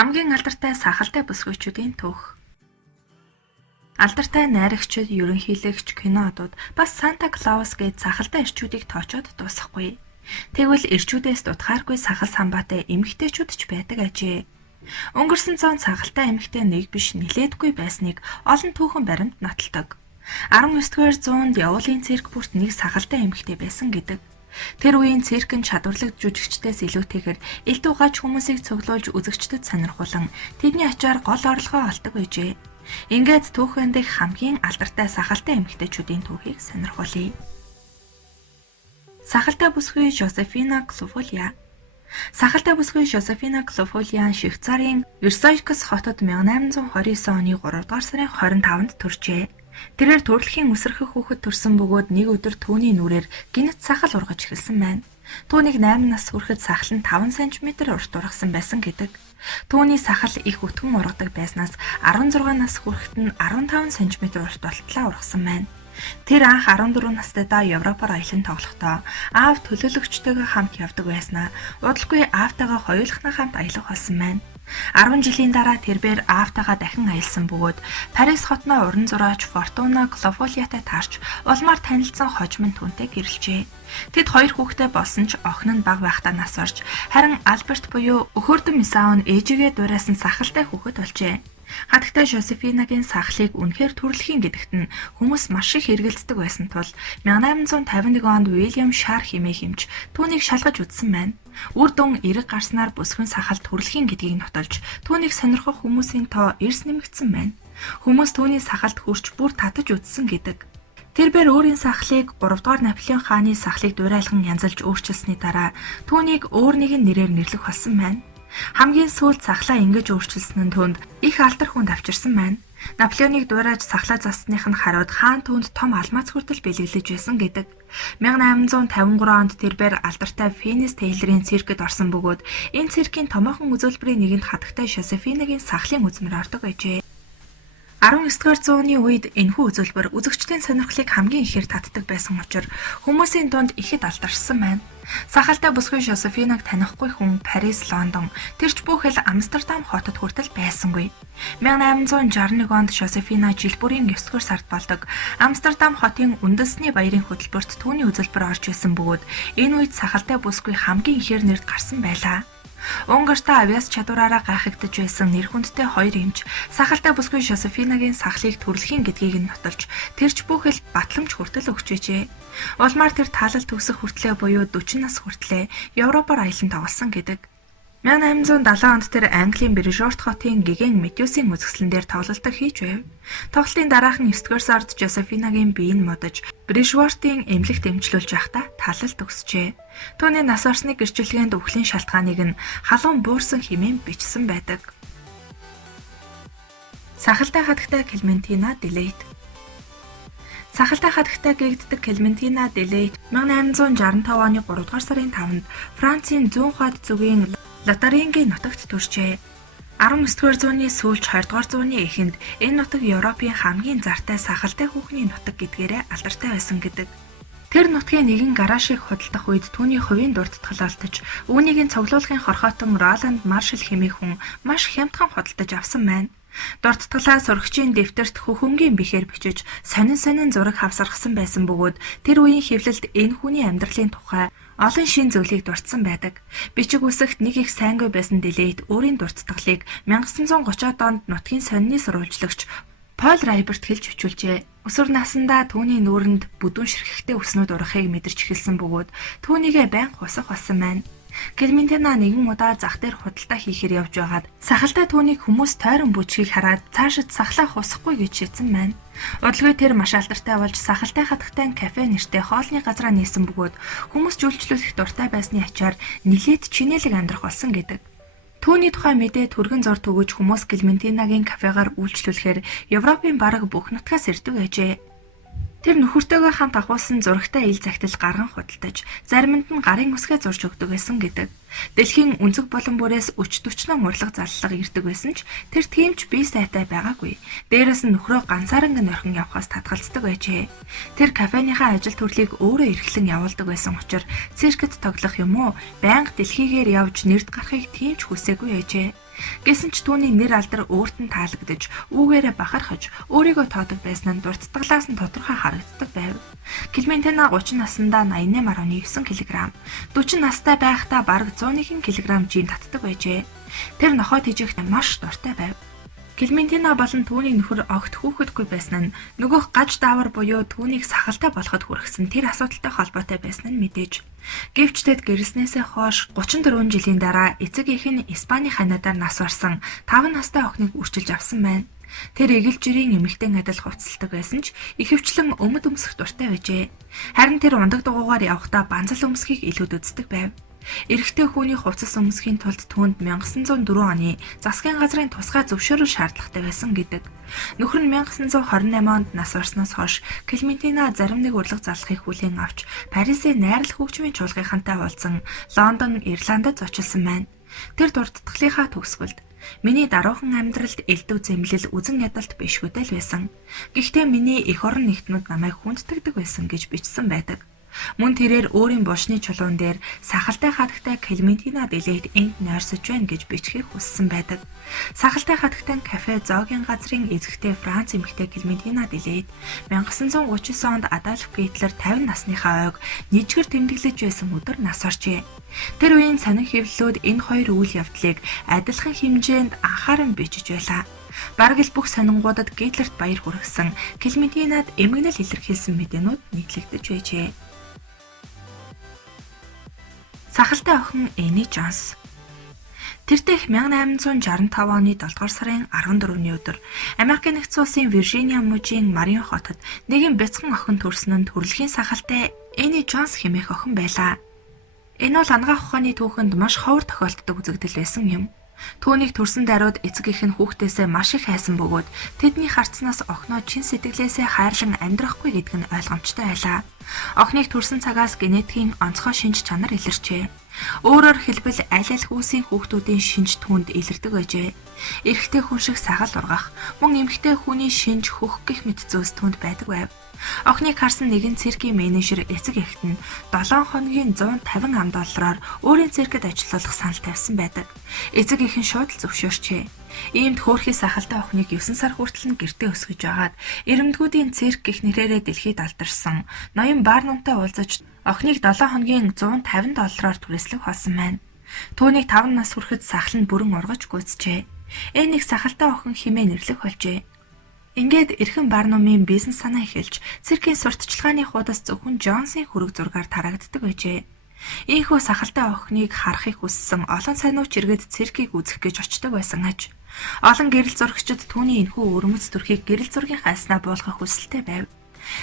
Хамгийн алдартай сахалтай бүсгүйчүүдийн түүх. Алдартай найрагчид, ерөнхийлөгч, кинодууд бас Санта Клаус гээд сахалтай эрчүүдийг тоочоод дуусахгүй. Тэгвэл эрчүүдээс дутхааргүй сахал самбаатай эмэгтэйчүүд ч байдаг ажээ. Өнгөрсөн зуунд сахалтай эмэгтэй нэг биш нилээдгүй байсныг олон түүхэн баримт нотолдог. 19-р зуунд явуулын цирк бүрт нэг сахалтай эмэгтэй байсан гэдэг. Тэр үеийн цирк нь чадварлаг жүжигчдээс илүүтэйгээр элд угааж хүмүүсийг цуглуулж үзэгчдэд сонирхуулан тэдний ачаар гол орлогоо олдог байжээ. Ингээд түүхэн дэх хамгийн алдартай сахалтай эмэгтэйчүүдийн түүхийг сонирхуулъя. Сахалтай бүсгүй Жозефина Клофолиа. Сахалтай бүсгүй Жозефина Клофолиа Швейцарын Версайкс хотод 1829 оны 3 дугаар сарын 25-нд төржээ. Тэрээр төрөлхийн үсрэхэх хүүхэд төрсөн бөгөөд нэг өдөр түүний нүрээр гинэт сахал ургаж эхэлсэн байна. Түүнийг 8 нас хүрэхэд сахал нь 5 см урт ургасан байсан гэдэг. Түүний сахал их өтгөн ургадаг байснаас 16 нас хүрэхэд нь 15 см урт болтлоо ургасан байна. Тэр анх 14 настайдаа Европоор аялан тоглохдоо аав төлөөлөгчтэйгээ хамт явдаг байснаа удалгүй аавтайгаа хоёулахнаа хамт аялах болсон байна. 10 жилийн дараа тэрээр аавтайгаа дахин аялсан бөгөөд Парис хотноо уран зураач Фортуна Клофолиатай таарч улмаар танилцсан хожим нь түүнтэй гэрлэжээ. Тэд хоёр хүүхэдтэй болсон ч охин нь бага байхдаа нас орж харин Альберт буюу өхөрдөн Мисаун ээжигээ дуурайсан сахалтай хүүхэд болжээ. Хатагтай Жозефинагийн сахлыг үнэхээр төрөлхийн гэдэгт нь хүмүүс маш их эргэлздэг байсан тул 1851 онд Уильям Шар хэмээх хэмж түүнийг шалгаж үзсэн байна. Үр дүн эрэг гарснаар бүсгүйн сахал төрөлхийн гэдгийг нотолж түүнийг сонирхох хүмүүсийн тоо эрс нэмэгдсэн байна. Хүмүүс түүний сахалд хүрч бүр татаж үзсэн гэдэг. Тэрээр өөрийн сахлыг 3 дугаар Наполеон хааны сахлыг дуурайлан янзалж өөрчилсөний дараа түүнийг өөр нэгэн нэрээр нэрлэх болсон байна. Хамгийн сүүлд сахлаа ингэж өөрчилсөн нь түүнд их алдар хүнд авчирсан байна. Наполеоныг дуурайж сахлаа зассных нь харууд хаан түүнд том алмаз хүртэл бэлэглэж байсан гэдэг. 1853 онд тэрээр алдартай Фенис Тейлорын циркэд орсон бөгөөд энэ циркийн томоохон үзүүлбэрийн нэгэнд хатагтай Жозефинагийн сахлын үзмэр ордог байжээ. 19-р зууны үед энэхүү үзүүлбэр үзэгчдийн сонирхлыг хамгийн ихээр татдаг байсан учраас хүмүүсийн дунд ихэд алдаршсан байна. Сахалтай бүсгүй Жозефинаг танихгүй хүн Парис, Лондон, тэрч бүхэл Амстердам хотод хүртэл байсангүй. 1861 онд Жозефина жил бүрийн 9-р сард болдог Амстердам хотын үндэсний баярын хөтөлбөрт түүний үзүүлбэр орж исэн бөгөөд энэ үед сахалтай бүсгүй хамгийн ихээр нэрд гарсан байлаа. Унгартай авиас чадвараараа гайхагдж байсан нэр хүндтэй хоёр эмч сахалтай бүсгүй Жозефинагийн сахлыг төрөлхийн гэдгийг нь нотолж тэрч бүхэл батламж хүртэл өгч байжээ. Улмаар тэр таалал төгсөх хүртлээр буюу 40 нас хүртлээр Европоор аялан тоглосон гэдэг. 1870 онд тэр Английн Брешорт хотын Гиген Метеусийн үзэсгэлэн дээр тоглолтог хийж байв. Тоглолтын дараахан 9-р сард Жозефинагийн бие нь модож Брешортын эмнэлэгт эмчлүүлж байхдаа таалал төгсжээ. Түүний нас орсны гэрчлэгээнд өвхлийн шалтгааныг нь халуун буурсан хэмээн бичсэн байдаг. Сахалтай хатагтай Клементина Делейт. Сахалтай хатагтай гэгддэг Клементина Делейт 1865 оны 3 дугаар сарын 5-нд Францын зүүн хойд зүгийн Лотарингийн нутагт төржээ. 19-р зууны сүүлч 20-р зууны эхэнд энэ нутаг Европын хамгийн зартай сахалтай хүүхний нутаг гэдгээрээ алдартай байсан гэдэг. Тэр нутгийн нэгэн гаражийг худалдах үед түүний хувийн дурдтгал алдаж, үүнийг нь цуглуулгын хорхоотон Роланд Маршал хэмээх хүн маш хямдхан худалдаж авсан байна. Дурдтгалаа сурагчийн дэвтэрт хөхөмгийн бэхээр бичиж сонин зураг хавсаргасан байсан бөгөөд тэр үеийн хэвлэлд энэ хүний амьдралын тухай олон шин зүйлийг дурдсан байдаг. Бичиг үсэгт нэг их сайнгүй байсан Делейт өөрийн дурдтгалыг 1930-ад онд нутгийн сонины сурвалжлагч Пол Райберт хэлж өчүүлжээ. Өсвөр насндаа түүний нүүрэнд бүдүүн ширхэгтэй үснүүд урахыг мэдэрч эхэлсэн бөгөөд түүнийгээ байнга хусах болсон байна. Клементина нэгэн удаа зах дээр худалдаа хийхээр явж байгаад сахалтай түүнийг хүмүүс тойрон бүжгийг хараад цаашид сахлаа хусахгүй гэж шийдсэн байна. Удалгүй тэр маш алдартай болж сахалтай хатагтай кафе нэртэй хоолны газраа нээсэн бөгөөд хүмүүс жүлжлүүлэх дуртай байсны ачаар нилээд чинэлэг амьдрах болсон гэдэг. Түүний тухай мэдээ түргэн зур төгөж хүмүүс Клементинагийн кафегаар үйлчлүүлэхээр Европын бараг бүх нутгаас ирдэг ажээ. Тэр нөхөртөөгөө хамт агуулсан зурагтай ил загтал гарган худалдаж, заримд нь гарын үсгээ зурж өгдөг байсан гэдэг. Дэлхийн өнцөг болон бүрээс өч төчнөн урлаг заллага ирдэг байсан ч тэр тиймч бие сайтай байгаагүй. Дээрээс нь нөхрөө ганцаарнг орхин явхаас татгалздаг байжээ. Тэр кафеныхаа ажил төрлийг өөрөө эрхлэн явуулдаг байсан учраас циркэт тоглох юм уу, байнга дэлхийгээр явж нэрд гарахыг тиймч хүсээгүй байжээ. Гэсэн ч түүний нэр алдар өөрт нь таалагдж, үүгээрээ бахархаж, өөрийгөө тоодог байсан нь дурдтаглаас нь тодорхой харагддаг байв. Клементина 30 наснда 88.9 кг, 40 настай байхдаа бараг 101 кг жин татдаг байжээ. Тэр нохой тэжихт маш дуртай байв. Клементина болон түүний нөхөр огт хүүхэдгүй байсан нь нөгөөх гаж даавар буюу түүнийг сахалтай болоход хүргэсэн тэр асуудалтай холбоотой байсан нь мэдээж. Гэвч тэд гэрэлснээсээ хойш 34 жилийн дараа эцэг эх нь Испани ханадаар нас барсан 5 настай охиныг үрчилж авсан байна. Тэр эгэлжирийн эмэгтэй адил хувцалдаг байсан ч ихэвчлэн өмд өмсөх дуртай байжээ. Харин тэр ундаг дугуугаар явхдаа банзал өмсөхийг илүүд үздэг байв. Эрэгтэй хүний хувцас өмсөхийн тулд түүнд 1904 оны засгийн газрын тусгай зөвшөөрөл шаардлагатай байсан гэдэг. Нөхөр нь 1928 онд нас барснаас хойш Клементина зарим нэг урлаг зарлахыг хүлээн авч Парисын найрал хөгжмийн чуулгантай уулзсан Лондон, Ирландд зочилсон байна. Тэр дурдтгалынхаа төгсгөлд миний даруухан амьдралд элдв зэмлэл үзэн ядалт бишгүүдэл байсан. Гэхдээ миний эх орон нэгтнүүд намайг хүндэтгдэг байсан гэж бичсэн байдаг. Мөн тэрээр өөрийн бошны чулуун дээр сахалтай хатагтай Клементина Делейт энд нойрсож байна гэж бичгийг хүссэн байдаг. Сахалтай хатагтай кафе зоогийн газрын эзэгтэй Франц эмэгтэй Клементина Делейт 1939 онд Адольф Гитлер 50 насныхаа ойг нийчгэр тэмдэглэж байсан өдөр нас оржээ. Тэр үеийн сонин хэвлэлүүд энэ хоёр үйл явдлыг адилхан хэмжээнд анхааран бичиж байлаа. Бараг л бүх сонингуудад Гитлерт баяр хүргэсэн Клементинад эмгэнэл илэрхийлсэн мэдээнүүд нийтлэгдэж байжээ. Сахалтай охин Эни Джонс. Тэртех 1865 оны 7 дугаар сарын 14-ний өдөр Америкийн нэгдсэн улсын Виржиниа мужийн Марион хотод нэгэн бяцхан охин төрсөн нь төрөлхийн сахалтай Эни Джонс хэмээх охин байлаа. Энэ бол анагаах ухааны түүхэнд маш ховор тохиолддог үзэгдэл байсан юм. Түүнийг төрсөн даруйд эцэг эх нь хүүхдээсээ маш их хайсан бөгөөд тэдний харцнаас охиноо чин сэтгэлээсээ хайрлан амьдрахгүй гэдг нь ойлгомжтой байлаа. Охиныг төрсөн цагаас генетикийн онцгой шинж чанар илэрчээ. Өөрөөр хэлбэл аль аль хүүсийн хүүхдүүдийн шинж түүнд илэрдэг байжээ. Эрэгтэй хүн шиг сагал ургах, мөн эмэгтэй хүний шинж хөх гэх мэт зүйлс түүнд байдаг байв. Охиныг харсан нэгэн циркийн менежер эцэг эхт нь 7 хоногийн $150 өөрийн циркэд ажиллах санал тавьсан байдаг. Эцэг эх нь шууд л зөвшөөрчээ. Иймд хөөрхий сахалтай охиныг 9 сар хүртэл нь гэртээ өсгөж агаад эрэмдгүүдийн цирк гэх нэрээрээ дэлхийд алдарсан ноён Барнумтай уулзаж охиныг 7 хоногийн $150 түрээслэх болсон байна. Түүнийг 5 нас хүрэхэд сахал нь бүрэн ургаж гүйцжээ. Энэ нэг сахалтай охин хэмээн нэрлэх болжээ. Ингээд эрхэм Барнумын бизнес санаа эхэлж циркийн сурталчилгааны хуудас зөвхөн Джонсын хүрэг зургаар тараагддаг байжээ. Ийхүү сахалтай охиныг харахыг хүссэн олон сайнууч иргэд циркийг үзэх гэж очдог байсан аж. Олон гэрэл зурагчид түүний энэхүү өрмөц төрхийг гэрэл зургийн хайснаа буулгах хүсэлтэй байв.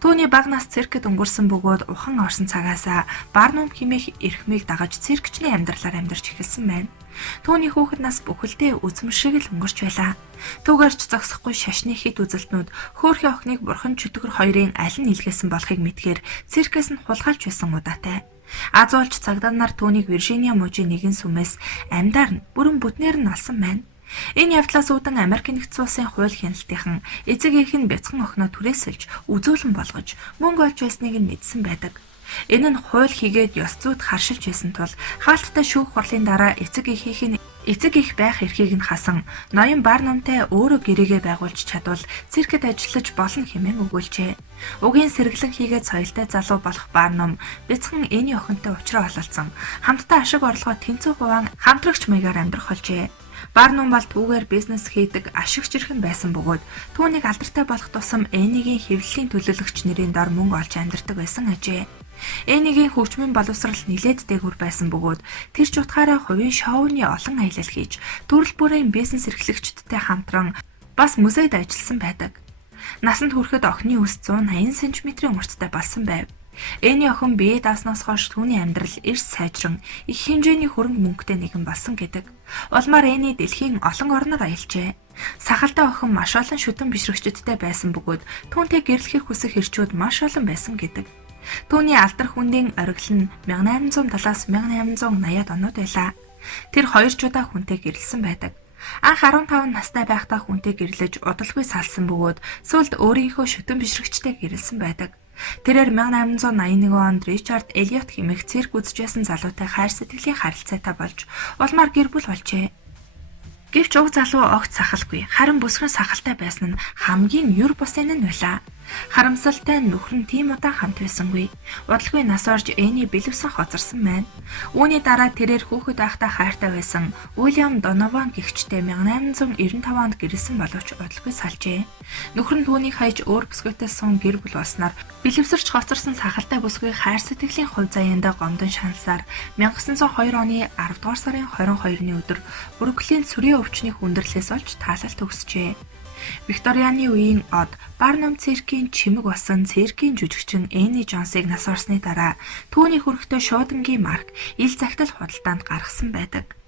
Түүний бага нас циркэд өнгөрсөн бөгөөд ухан орсон цагаасаа Барнум хэмээх эрхмийг дагаж циркчний амьдралаар амьдарч эхэлсэн байна. Түүний хүүхэд нас бүхэлдээ үзмэр шиг л өнгөрч байлаа. Түүгээрч зогсохгүй шашны хит үзэлтнүүд хөөрхий охиныг бурхан чөтгөр хоёрын аль нь илгээсэн болохыг мэдгээр циркээс нь хулгайлж байсан удаатай. Аз уулч цагдаа нар түүнийг Виржиниа мужийн нэгэн сүмээс амьдаар нь бүрэн бүтнээр нь алсан байна. Энэ явдлаас үүдэн Америкийн нэгдсэн улсын хууль хяналтынхан эцэг эх нь бяцхан охиноо түрээсэлж үзүүлэн болгож мөнгө олж байсныг нь мэдсэн байдаг. Энэ нь хууль хийгээд ёс зүйд харшилж байсан тул хаалттай шүүх хурлын дараа эцэг эх байх эрхийг нь хасан ноён Барнумтай өөрөө гэрээгээ байгуулж чадвал циркэд ажиллаж болно хэмээн өгүүлжээ. Угийн сэргэлэн хийгээд соёлтой залуу болох Барнум бяцхан Эни охинтой уулзраа бололцсон. Хамтдаа ашиг орлогоо тэнцүү хуваан хамтрагч маягаар амьдрах болжээ. Барнум бол түүгээр бизнес хийдэг ашигч ирхэн байсан бөгөөд түүнийг алдартай болох тусам Энигийн хэвлэлийн төлөөлөгч нэрийн дор мөнгө олж амьдардаг байсан ажээ. Энигийн хөгжмийн боловсрал нилээд дээгүүр байсан бөгөөд тэр ч утгаараа хувийн шоуны олон аялал хийж төрөл бүрийн бизнес эрхлэгчдтэй хамтран бас музейд ажилласан байдаг. Насанд хүрэхэд охины өс 180 см урттай болсон байв. Эни охин бие дааснаас хойш түүний амьдрал эрс сайжран их хэмжээний хөрөнгө мөнгөтэй нэгэн болсон гэдэг. Улмаар Эни дэлхийн олон орноор аялжээ. Сахалтай охин маш олон шүтэн бишрэгчдтэй байсан бөгөөд түүнтэй гэрлэхийг хүсэх хэрчүүд маш олон байсан гэдэг. Түүний алдар хүндийн оргил нь 1870-аас 1880-ад онууд байлаа. Тэр 2 жудаа хүнтэй гэрлсэн байдаг. Анх 15 настай байхдаа хүнтэй гэрлэж удалгүй салсан бөгөөд сүүлд өөрийнхөө шүтэн бишрэгчтэй гэрлсэн байдаг. Тэрээр 1881 онд Ричард Элиот хэмээх цирк үзэж байсан залуутай хайр сэтгэлийн харилцаатай болж улмаар гэр бүл болжээ. Гэвч уг залуу огт сахалгүй. Харин бүсгэн сахалтай байсан нь хамгийн юр бусын нь байлаа. Харамсалтай нь нөхөр нь тийм удаан хамт байсангүй. Удалгүй нас орж Энни бэлэвсэн хоцорсон байна. Үүний дараа тэрээр хүүхэд байхдаа хайртай байсан Уильям Донован гэгчтэй 1895 онд гэрэлсэн боловч удалгүй салжээ. Нөхөр нь түүнийг хаяж өөр бүсгүйтэй сун гэр бүл болсноор бэлэвсэрч хоцорсон сахалтай бүсгүй хайр сэтгэлийн хувь заяанда гомдон шаналсаар 1902 оны 10 дугаар сарын 22-ны өдөр Бруклийн цэрийн өвчнийг хүндрэлээс олж таалал төгсжээ. Викторианы үеийн од Барнум циркийн чимэг болсон циркийн жүжигчин Энни Джонсыг нас орсны дараа түүний хүрэгтэй шуудангийн марк ил захидал худалдаанд гаргасан байдаг.